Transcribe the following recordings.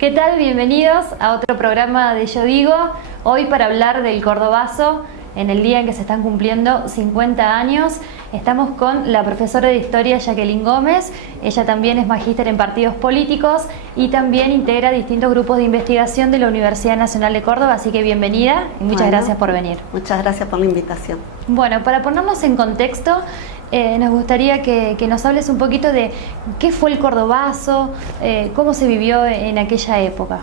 ¿Qué tal? Bienvenidos a otro programa de Yo Digo, hoy para hablar del Cordobazo, en el día en que se están cumpliendo 50 años. Estamos con la profesora de Historia Jacqueline Gómez. Ella también es magíster en partidos políticos y también integra distintos grupos de investigación de la Universidad Nacional de Córdoba, así que bienvenida y muchas gracias por venir. Muchas gracias por la invitación. Bueno, para ponernos en contexto, nos gustaría que nos hables un poquito de qué fue el Cordobazo, cómo se vivió en aquella época.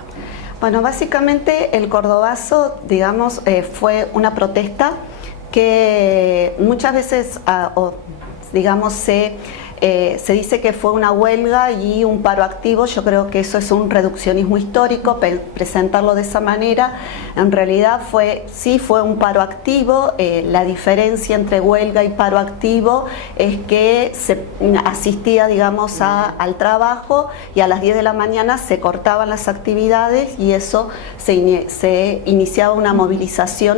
Bueno, básicamente el Cordobazo, digamos, fue una protesta que muchas veces, digamos, se dice que fue una huelga y un paro activo. Yo creo que eso es un reduccionismo histórico, presentarlo de esa manera. En realidad sí fue un paro activo. La diferencia entre huelga y paro activo es que se asistía, digamos, al trabajo y a las 10 de la mañana se cortaban las actividades y eso se iniciaba una movilización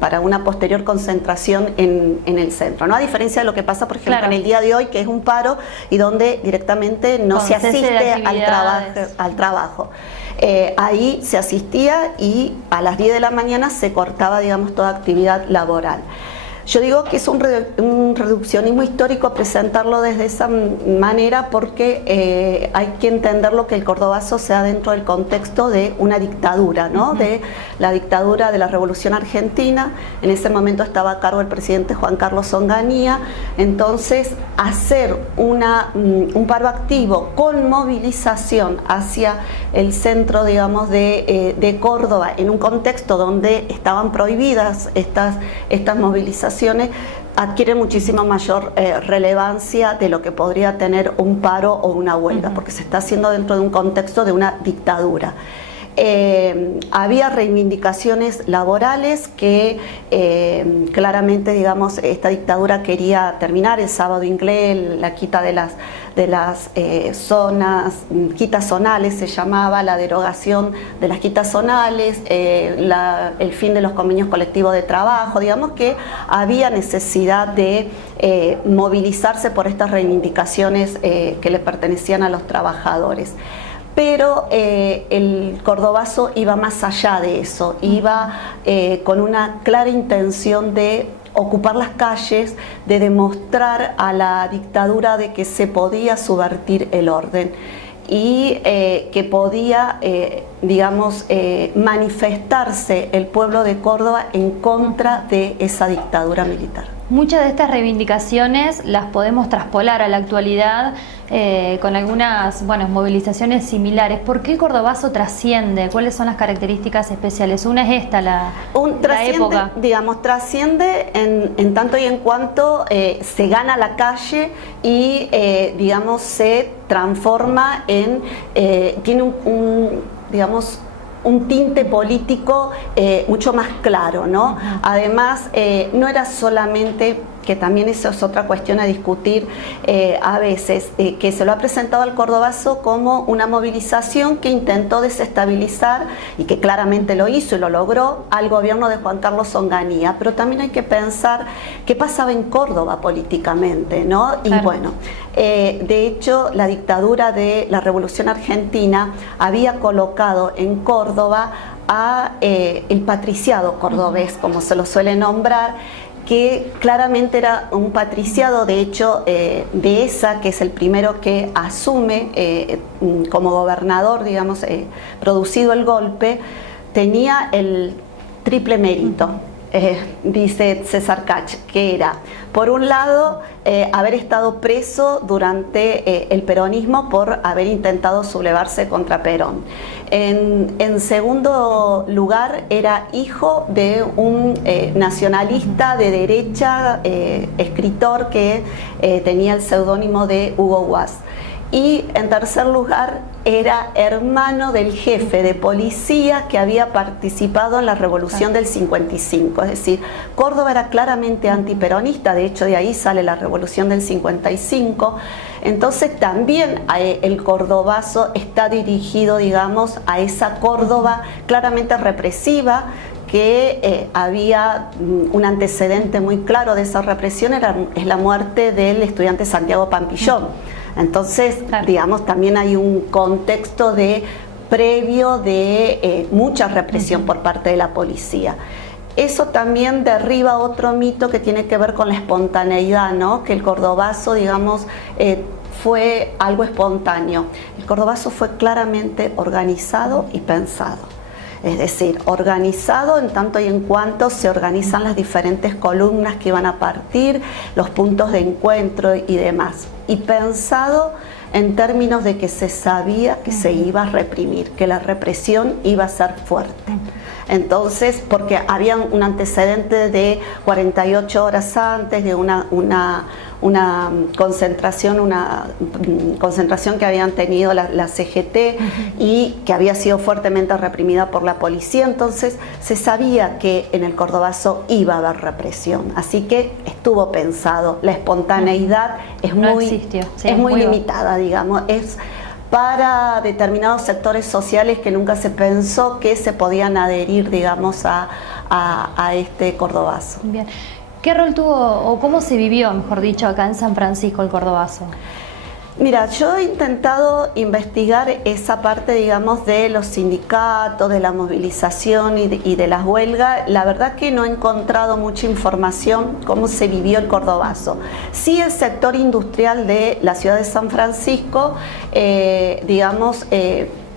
para una posterior concentración en el centro, ¿no? A diferencia de lo que pasa, por ejemplo, en el día de hoy, que es un paro y donde directamente no se asiste al trabajo. Ahí se asistía y a las 10 de la mañana se cortaba, digamos, toda actividad laboral. Yo digo que es un reduccionismo histórico presentarlo desde esa manera porque hay que entenderlo que el Cordobazo se da dentro del contexto de una dictadura, ¿no? De la dictadura de la Revolución Argentina. En ese momento estaba a cargo el presidente Juan Carlos Onganía. Entonces, hacer un paro activo con movilización hacia el centro, digamos, de Córdoba, en un contexto donde estaban prohibidas estas movilizaciones, adquiere muchísima mayor relevancia de lo que podría tener un paro o una huelga, porque se está haciendo dentro de un contexto de una dictadura. Había reivindicaciones laborales que claramente, digamos, esta dictadura quería terminar. El sábado inglés, la quita de las zonas, quitas zonales se llamaba, la derogación de las quitas zonales, el fin de los convenios colectivos de trabajo. Digamos que había necesidad de movilizarse por estas reivindicaciones que le pertenecían a los trabajadores. Pero el Cordobazo iba más allá de eso, iba con una clara intención de ocupar las calles, de demostrar a la dictadura de que se podía subvertir el orden y que podía, digamos, manifestarse el pueblo de Córdoba en contra de esa dictadura militar. Muchas de estas reivindicaciones las podemos traspolar a la actualidad con algunas movilizaciones similares. ¿Por qué el Cordobazo trasciende? ¿Cuáles son las características especiales? Una es esta, la época. Digamos, trasciende en tanto y en cuanto se gana la calle y, digamos, se transforma en, tiene digamos, un tinte político mucho más claro, ¿no? Además, no era solamente, que también eso es otra cuestión a discutir a veces, que se lo ha presentado al Cordobazo como una movilización que intentó desestabilizar, y que claramente lo hizo y lo logró, al gobierno de Juan Carlos Onganía, pero también hay que pensar qué pasaba en Córdoba políticamente, ¿no? Claro. Y bueno, de hecho, la dictadura de la Revolución Argentina había colocado en Córdoba a el patriciado cordobés, como se lo suele nombrar, que claramente era un patriciado. De hecho, Dehesa, que es el primero que asume como gobernador, digamos, producido el golpe, tenía el triple mérito. Dice César Cach, que era, por un lado, haber estado preso durante el peronismo por haber intentado sublevarse contra Perón. En segundo lugar, era hijo de un nacionalista de derecha, escritor que tenía el seudónimo de Hugo Guas. Y en tercer lugar, era hermano del jefe de policía que había participado en la revolución del 55. Es decir, Córdoba era claramente antiperonista, de hecho de ahí sale la revolución del 55. Entonces también el Cordobazo está dirigido, digamos, a esa Córdoba claramente represiva, que había un antecedente muy claro de esa represión, es la muerte del estudiante Santiago Pampillón. Entonces, digamos, también hay un contexto de previo de mucha represión por parte de la policía. Eso también derriba otro mito que tiene que ver con la espontaneidad, ¿no? Que el cordobazo, digamos, fue algo espontáneo. El cordobazo fue claramente organizado y pensado. Es decir, organizado en tanto y en cuanto se organizan las diferentes columnas que iban a partir, los puntos de encuentro y demás. Y pensado en términos de que se sabía que se iba a reprimir, que la represión iba a ser fuerte. Entonces, porque había un antecedente de 48 horas antes de una concentración que habían tenido la CGT y que había sido fuertemente reprimida por la policía. Entonces se sabía que en el cordobazo iba a haber represión, así que estuvo pensado. La espontaneidad es muy limitada, digamos, es para determinados sectores sociales que nunca se pensó que se podían adherir, digamos, a este cordobazo. Bien. ¿Qué rol tuvo o cómo se vivió, mejor dicho, acá en San Francisco el cordobazo? Mira, yo he intentado investigar esa parte, digamos, de los sindicatos, de la movilización y de las huelgas. La verdad que no he encontrado mucha información cómo se vivió el cordobazo. Sí, el sector industrial de la ciudad de San Francisco, digamos,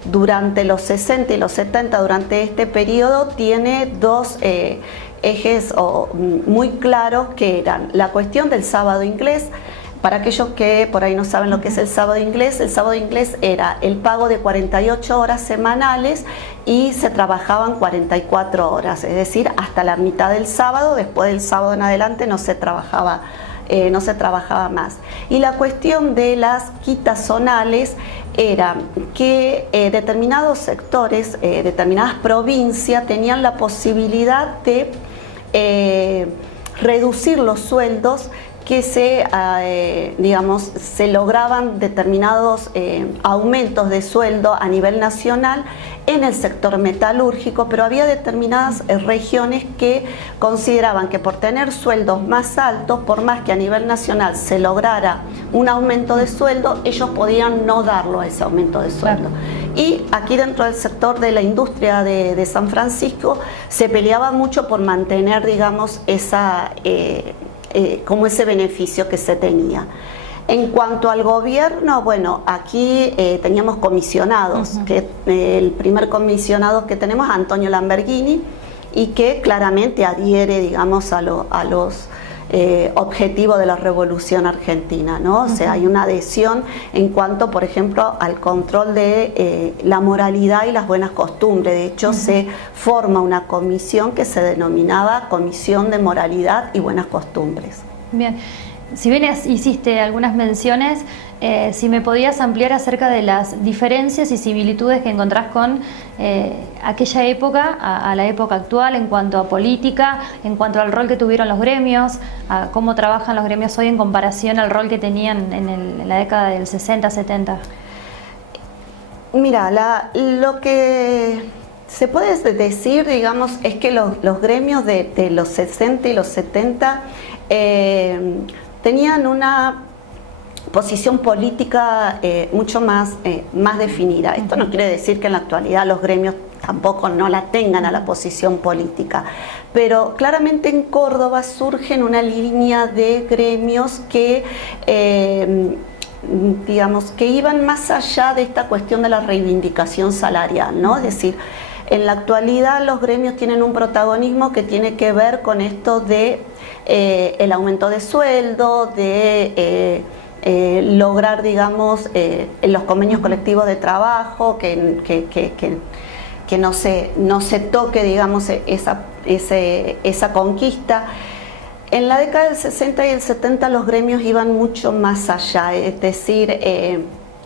durante los 60 y los 70, durante este periodo, tiene dos ejes muy claros, que eran la cuestión del sábado inglés. Para aquellos que por ahí no saben lo que es el sábado inglés era el pago de 48 horas semanales y se trabajaban 44 horas, es decir, hasta la mitad del sábado. Después del sábado en adelante no se trabajaba más. Y la cuestión de las quitas zonales era que determinados sectores, determinadas provincias tenían la posibilidad de reducir los sueldos, que se lograban determinados aumentos de sueldo a nivel nacional en el sector metalúrgico, pero había determinadas regiones que consideraban que por tener sueldos más altos, por más que a nivel nacional se lograra un aumento de sueldo, ellos podían no darlo a ese aumento de sueldo. Claro. Y aquí dentro del sector de la industria de San Francisco se peleaba mucho por mantener, digamos, como ese beneficio que se tenía. En cuanto al gobierno, bueno, aquí teníamos comisionados, que el primer comisionado que tenemos es Antonio Lamberghini, y que claramente adhiere, digamos, a los objetivos de la Revolución Argentina, ¿no? O sea, hay una adhesión en cuanto, por ejemplo, al control de la moralidad y las buenas costumbres. De hecho, se forma una comisión que se denominaba Comisión de Moralidad y Buenas Costumbres. Bien. Si bien hiciste algunas menciones, si me podías ampliar acerca de las diferencias y similitudes que encontrás con aquella época a la época actual en cuanto a política, en cuanto al rol que tuvieron los gremios, a cómo trabajan los gremios hoy en comparación al rol que tenían en la década del 60, 70. Mira, lo que se puede decir, digamos, es que los gremios de los 60 y los 70 tenían una posición política mucho más definida. Esto no quiere decir que en la actualidad los gremios tampoco no la tengan a la posición política, pero claramente en Córdoba surgen una línea de gremios que digamos, que iban más allá de esta cuestión de la reivindicación salarial, ¿no? Es decir, en la actualidad los gremios tienen un protagonismo que tiene que ver con esto de el aumento de sueldo, de lograr, digamos, en los convenios colectivos de trabajo, que no se toque, digamos, esa conquista. En la década del 60 y el 70 los gremios iban mucho más allá, es decir,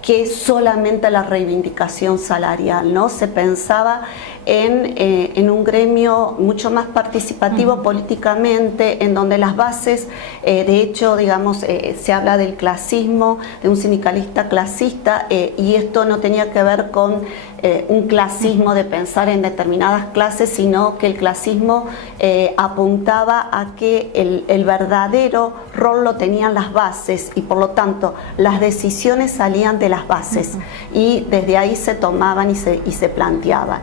que solamente la reivindicación salarial, ¿no? Se pensaba en un gremio mucho más participativo políticamente, en donde las bases, de hecho, digamos, se habla del clasismo, de un sindicalista clasista, y esto no tenía que ver con un clasismo de pensar en determinadas clases, sino que el clasismo apuntaba a que el verdadero rol lo tenían las bases y por lo tanto las decisiones salían de las bases y desde ahí se tomaban y se planteaban.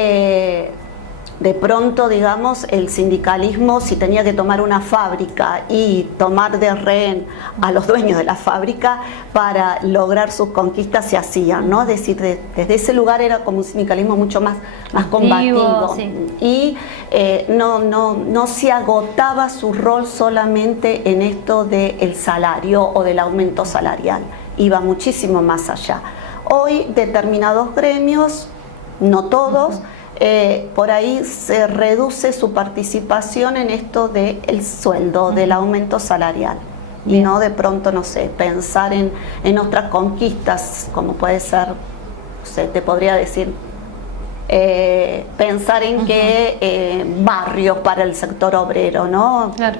De pronto, digamos, el sindicalismo, si tenía que tomar una fábrica y tomar de rehén a los dueños de la fábrica para lograr sus conquistas, se hacían, ¿no? Es decir, desde ese lugar era como un sindicalismo mucho más combativo. Sí. Y no se agotaba su rol solamente en esto del salario o del aumento salarial, iba muchísimo más allá. Hoy determinados gremios, no todos, por ahí se reduce su participación en esto del sueldo, del aumento salarial. Bien. Y no de pronto, no sé, pensar en otras conquistas, como puede ser, no sé, te podría decir, pensar en qué barrios para el sector obrero, ¿no? Claro.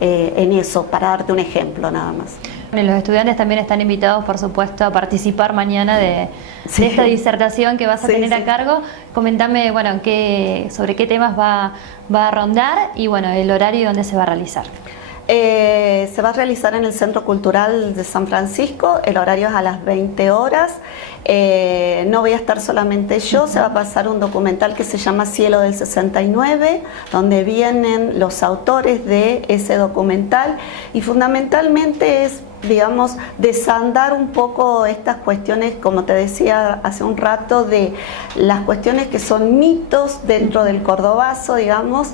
En eso, para darte un ejemplo nada más. Los estudiantes también están invitados, por supuesto, a participar mañana de esta disertación que vas a tener a cargo. Comentame, bueno, sobre qué temas va a rondar y, bueno, el horario donde se va a realizar. Se va a realizar en el Centro Cultural de San Francisco, el horario es a las 20 horas. No voy a estar solamente yo, se va a pasar un documental que se llama Cielo del 69, donde vienen los autores de ese documental y fundamentalmente es, digamos, desandar un poco estas cuestiones, como te decía hace un rato, de las cuestiones que son mitos dentro del cordobazo, digamos,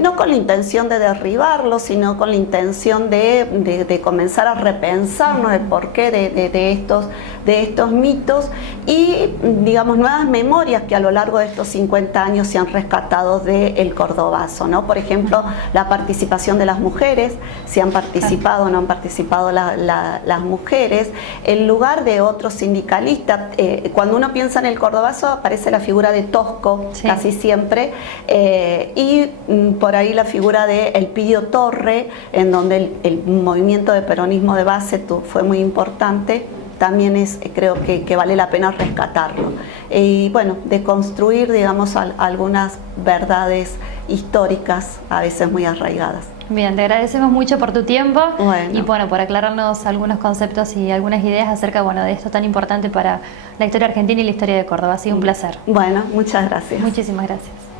no con la intención de derribarlo, sino con la intención de comenzar a repensarnos el porqué de estos mitos y, digamos, nuevas memorias que a lo largo de estos 50 años se han rescatado del cordobazo, ¿no? Por ejemplo, la participación de las mujeres, si han participado o no han participado las mujeres, el lugar de otros sindicalistas. Cuando uno piensa en el cordobazo aparece la figura de Tosco, casi siempre, y por ahí la figura de Elpidio Torre, en donde el movimiento de peronismo de base fue muy importante. También creo que vale la pena rescatarlo. Y bueno, de construir, digamos, algunas verdades históricas, a veces muy arraigadas. Bien, te agradecemos mucho por tu tiempo y bueno, por aclararnos algunos conceptos y algunas ideas acerca, bueno, de esto tan importante para la historia argentina y la historia de Córdoba. Ha sido un placer. Bueno, muchas gracias. Muchísimas gracias.